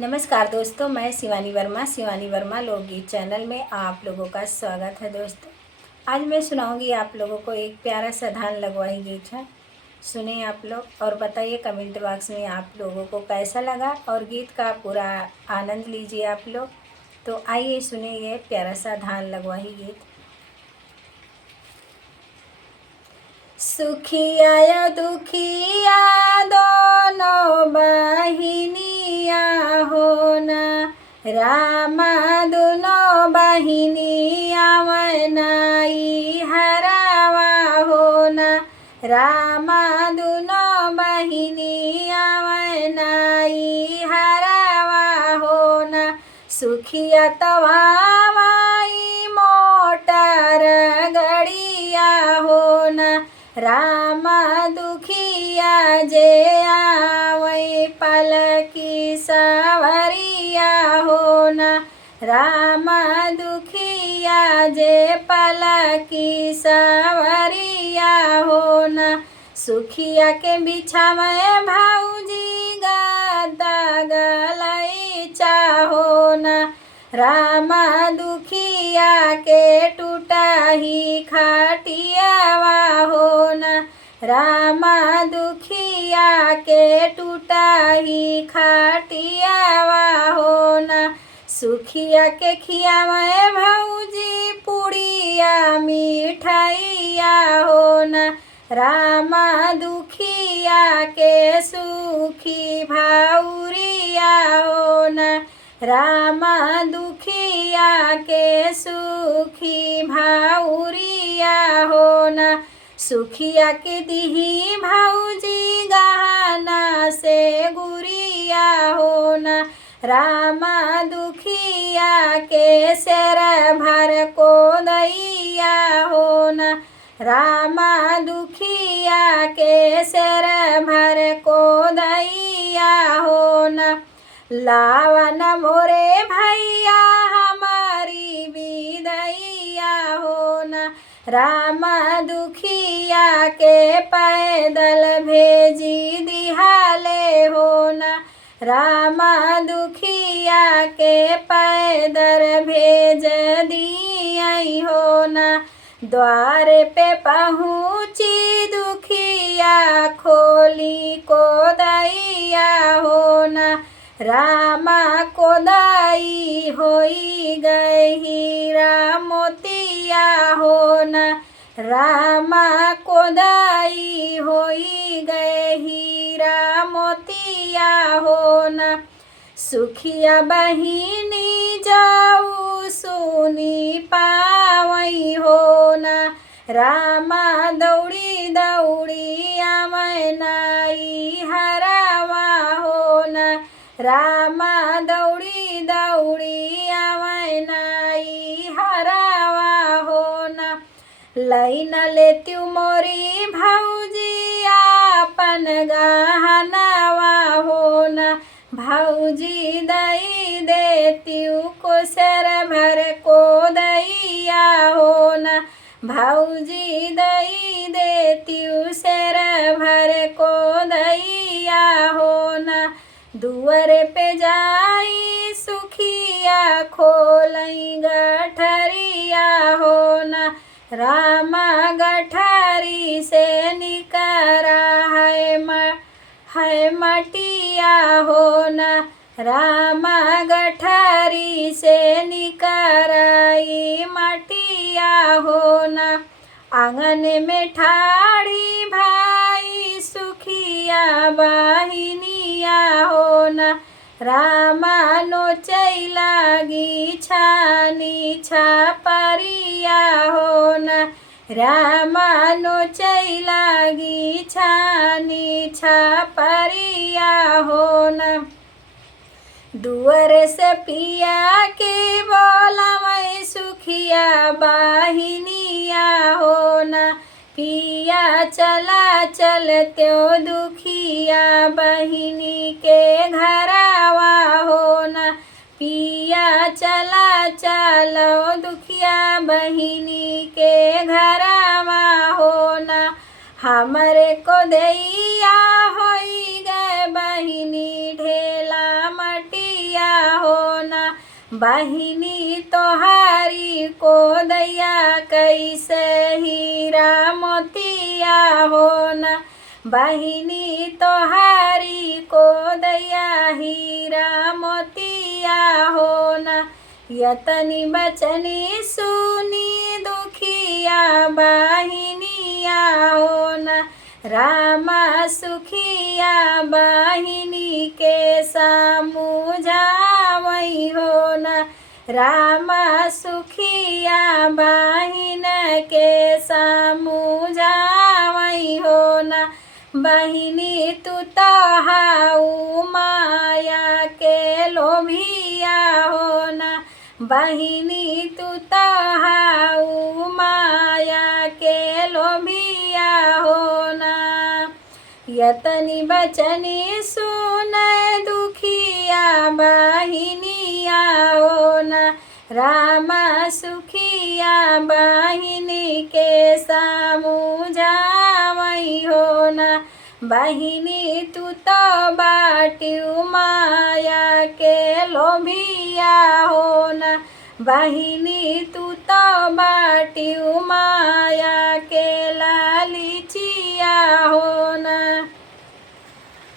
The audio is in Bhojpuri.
नमस्कार दोस्तों, मैं शिवानी वर्मा लोकगीत चैनल में आप लोगों का स्वागत है। दोस्तों, आज मैं सुनाऊंगी आप लोगों को एक प्यारा सा धान लगवाई गीत है। सुने आप लोग और बताइए कमेंट बॉक्स में आप लोगों को कैसा लगा और गीत का पूरा आनंद लीजिए आप लोग। तो आइए सुने ये प्यारा सा धान लगवाई गीत। सुखिया या दुखिया दोनों बहिनिया होना, रामा दोनों बहिनिया मनाई हरावा होना, रामा दोनों बहिनिया मनाई हरावा होना। सुखिया तवाई मोटर गड़िया होना, रामा दुखिया जे आवै पलकी सवरिया होना, रामा दुखिया जे पलकी सवरिया होना। सुखिया के बिछावे भाऊजी गद्दा गलैचा होना, रामा दुखिया के टूटाही खाटियावा होना, रामा दुखिया के टूटाही खाटियावा होना। सुखिया के खियावे भौजी पुड़िया मिठाइया होना, रामा दुखिया के सुखी भाउरिया होना, रामा दुखिया के सुखी भाउरिया होना। सुखिया के दिही भाऊजी गहना से गुरिया होना, रामा दुखिया के सिर भर को दैया होना, रामा दुखिया के सिर भर को दैया होना। लावन मोरे भैया हमारी विदैया होना, रामा दुखिया के पैदल भेजी दिहाले होना, रामा दुखिया के पैदल भेज दियाई होना। द्वार पे पहुँची दुखिया खोली को दैया होना, रामा कोदाई होई गए हीरा मोतिया होना, रामा कोदाई होई गए हीरा मोतिया होना। सुखिया बहिनी जाऊ सुनी पावई होना, रामा दौड़ी दौड़ी आमनाई हरावा होना, रामा दौड़ी दौड़ी आमनाई हरावा होना। लैना लेत्यू मोरी भौजी आपन गहनावा होना, भौजी दई देत्यू को सर भर को दैया होना, भौजी दई देत्यू सर भर को दैया होना। दुअर पे जाई सुखिया खोलई गठरिया होना, रामा गठरी से निकरा है मटिया होना, रामा गठरी से निकराई मटिया होना। आंगन में ठाड़ी भाई सुखिया बहिनिया होना, रामा नोचै लागी छानी छापरिया होना, रामा नोचै लागी छानी छापरिया होना। दुअर से पिया के बोलावै सुखिया बहिनिया होना, पिया चला चलत्यो दुखिया बहिनी के घरावा होना, पिया चला चलो दुखिया बहिनी के घरावा होना। हमरे को दैया होई गए बहिनी ढेला मटिया बहिनी तोहारी को दैया कैसे हीरा मोतिया होना। बहिनी तोहारी को दैया हीरा मोतिया होना। यतनी बचनी सुनी दुखिया बहिनिया होना। रामा सुखिया बहिनी के समुझावई होना। रामा सुखिया बहिन के समुझावई होना। बहिनी तू तो हाउ माया के लोभिया होना। बहिनी तू तो हाउ माया के लोभिया होना। यतनी बचनी सुन दुखिया बहिनिया होना। रामा सुखिया बहिनी के समुझावई होना। बहिनी तू तो बाटू माया के लोभिया होना। बहिनी तू तो बाटू माया